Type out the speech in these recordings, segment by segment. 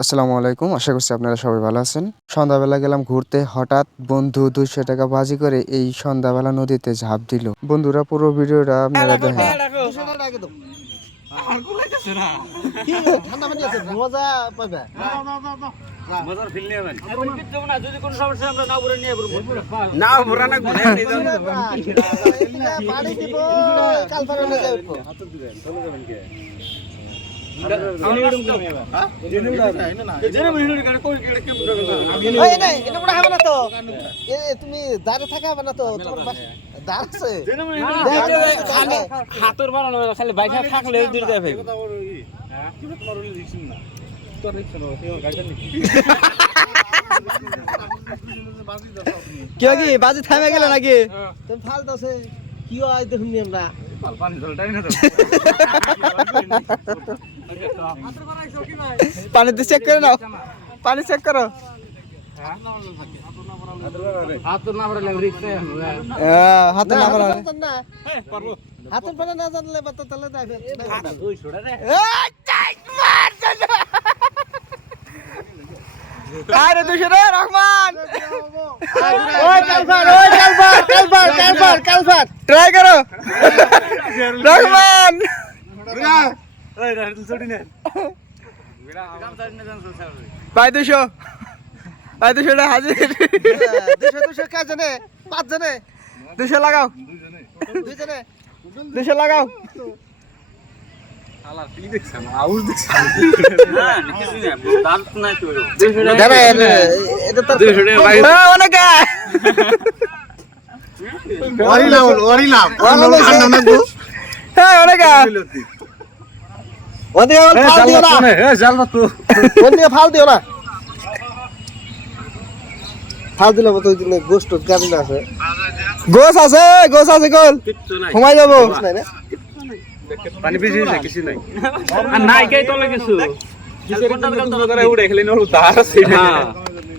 আসসালামু আলাইকুম, আশা করছি আপনারা সবাই ভালো আছেন। সন্ধ্যাবেলা গেলাম ঘুরতে, হঠাৎ বন্ধু 200 টাকা বাজি করে এই সন্ধ্যাবেলা নদীতে ঝাঁপ দিল। বন্ধুরা পুরো ভিডিওটা আপনারা দেখেন। তুমি দাঁড়িয়ে থাকা হবে না তো হাতের বানানো খালি বাইকে থাকলে কেউ কি বাজি থামে গেল নাকি তুমি ফালতো কি হয় দেখুন আমরা পানিতে চেক করে নাও, পানি চেক করো। হাতের পানি না জানলে বা তো তাহলে আরে 200 রে রহমান, ট্রাই করো রহমান। ভাই 200 হাজির। 200 কাজ জানে 5 জনে 200 লাগাও, 2 জনে 200 লাগাও। ফাল দিলে মতো গোস্ট গাড়ি না আছে গোস আছে গোল ঘুমাই যাবো। পানি বেশি হয়েছে কিছু নাই আর নাই কে তলে কিছু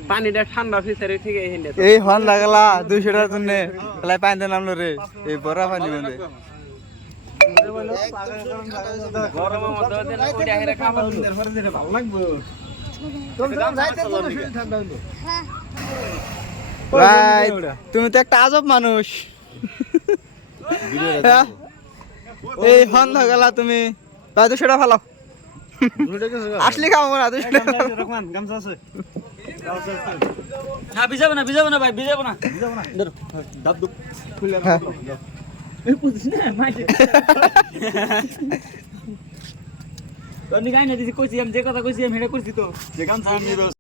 পানিটা ঠান্ডা ফিসারে ঠিক এই হন লাগালা 200 টাকার জন্য পানি দিয়ে নামলো রে, এই বড় পানি মধ্যে গরমের মধ্যে খাবার ভালো লাগবে। ভাই তুমি তো একটা আজব মানুষ। এই হন গেলা তুমি ভাই 200 টাকা ফালাও, আসলে খাবো না 200 টাকা। হ্যাঁ ভিজাবো না ভাই ভিজাবো না ডাব দুপ খুলে না এই বুঝিস না মাইকে তো নি গাইনা দিছি কইছি আমি যে কথা কইছি আমি হেডা করছি তো যে গামছা আমি